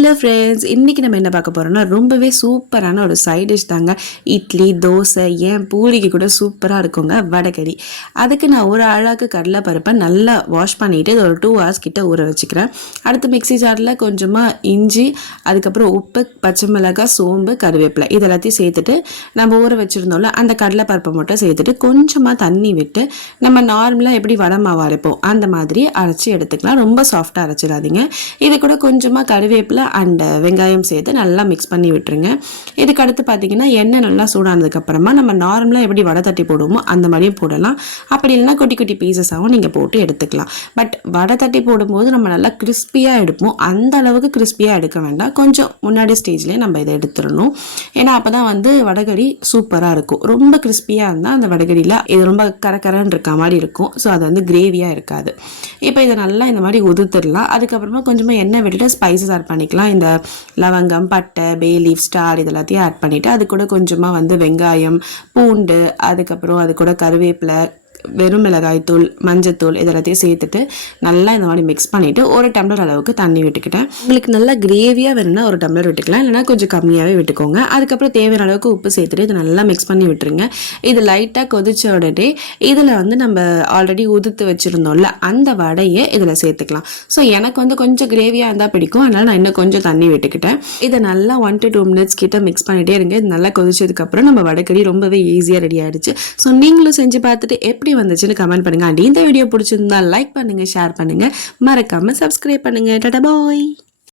Hello friends, இன்றைக்கி நம்ம என்ன பார்க்க போகிறோம்னா ரொம்பவே சூப்பரான ஒரு சைட் டிஷ் தாங்க. இட்லி, தோசை, ஏன் பூரிக்கு கூட சூப்பராக இருக்குங்க வடைக்கறி. அதுக்கு நான் ஒரு அழகு கடலை பருப்பை நல்லா வாஷ் பண்ணிவிட்டு இது ஒரு 2 hours கிட்ட ஊற வச்சுக்கிறேன். அடுத்து மிக்ஸி ஜாரில் கொஞ்சமாக இஞ்சி, அதுக்கப்புறம் உப்பு, பச்சை மிளகாய், சோம்பு, கருவேப்பிலை இது எல்லாத்தையும் சேர்த்துட்டு நம்ம ஊற வச்சுருந்தோம்ல அந்த கடலை பருப்பை மட்டும் சேர்த்துட்டு கொஞ்சமாக தண்ணி விட்டு நம்ம நார்மலாக எப்படி வடை மாவு அரைப்போம் அந்த மாதிரி அரைச்சி எடுத்துக்கலாம். ரொம்ப சாஃப்டாக அரைச்சிடாதீங்க. இது கூட கொஞ்சமாக கருவேப்பிலை அண்ட் வெங்காயம் சேர்த்து நல்லா மிக்ஸ் பண்ணி விட்டுருங்க. இதுக்கு அடுத்து பார்த்தீங்கன்னா எண்ணெய் நல்லா சூடானதுக்கப்புறமா நம்ம நார்மலாக எப்படி வடை தட்டி போடுவோமோ அந்த மாதிரியும் போடலாம். அப்படி இல்லைனா குட்டி குட்டி பீசஸாகவும் நீங்கள் போட்டு எடுத்துக்கலாம். பட் வடை தட்டி போடும்போது நம்ம நல்லா கிறிஸ்பியாக எடுப்போம். அந்த அளவுக்கு கிறிஸ்பியாக எடுக்க வேண்டாம். கொஞ்சம் முன்னாடி ஸ்டேஜ்லேயே நம்ம இதை எடுத்துடணும். ஏன்னா அப்போ தான் வடைகறி சூப்பராக இருக்கும். ரொம்ப கிறிஸ்பியாக இருந்தால் அந்த வடைகறியில் இது ரொம்ப கரகரன்னு இருக்க மாதிரி இருக்கும். ஸோ அது கிரேவியாக இருக்காது. இப்போ இதை நல்லா இந்த மாதிரி உதுத்துடலாம். அதுக்கப்புறமா கொஞ்சமாக எண்ணெய் விட்டுட்டு ஸ்பைசஸ் ஆட் பண்ணிக்கலாம். இந்த லவங்கம், பட்டை, பே லீஃப், ஸ்டார் இது எல்லாத்தையும் ஆட் பண்ணிவிட்டு அது கூட கொஞ்சமாக வெங்காயம், பூண்டு, அதுக்கப்புறம் அது கூட கருவேப்பிலை, வெறும் மிளகாய் தூள், மஞ்சத்தூள் இது எல்லாத்தையும் சேர்த்துட்டு நல்லா இந்த மாதிரி மிக்ஸ் பண்ணிவிட்டு ஒரு டம்ளர் அளவுக்கு தண்ணி விட்டுக்கிட்டேன். உங்களுக்கு நல்லா கிரேவியாக வேணும்னா ஒரு டம்ளர் விட்டுக்கலாம், இல்லைனா கொஞ்சம் கம்மியாகவே விட்டுக்கோங்க. அதுக்கப்புறம் தேவையான அளவுக்கு உப்பு சேர்த்துட்டு இதை நல்லா மிக்ஸ் பண்ணி விட்டுருங்க. இது லைட்டாக கொதிச்ச உடனே இதில் நம்ம ஆல்ரெடி உதுத்து வச்சுருந்தோம்ல அந்த வடையை இதில் சேர்த்துக்கலாம். ஸோ எனக்கு கொஞ்சம் கிரேவியாக இருந்தால் பிடிக்கும், அதனால் நான் இன்னும் கொஞ்சம் தண்ணி விட்டுக்கிட்டேன். இதை நல்லா 1 to 2 minutes கிட்ட மிக்ஸ் பண்ணிகிட்டே இருங்க. இது நல்லா கொதிச்சதுக்கப்புறம் நம்ம வடைக்கறி ரொம்பவே ஈஸியாக ரெடி ஆகிடுச்சு. ஸோ நீங்களும் செஞ்சு பார்த்துட்டு எப்படி வந்துச்சுன்னு கமெண்ட் பண்ணுங்க. அண்ட் இந்த வீடியோ பிடிச்சிருந்தா லைக் பண்ணுங்க, ஷேர் பண்ணுங்க, மறக்காம சப்ஸ்கிரைப் பண்ணுங்க. டாடா பாய்.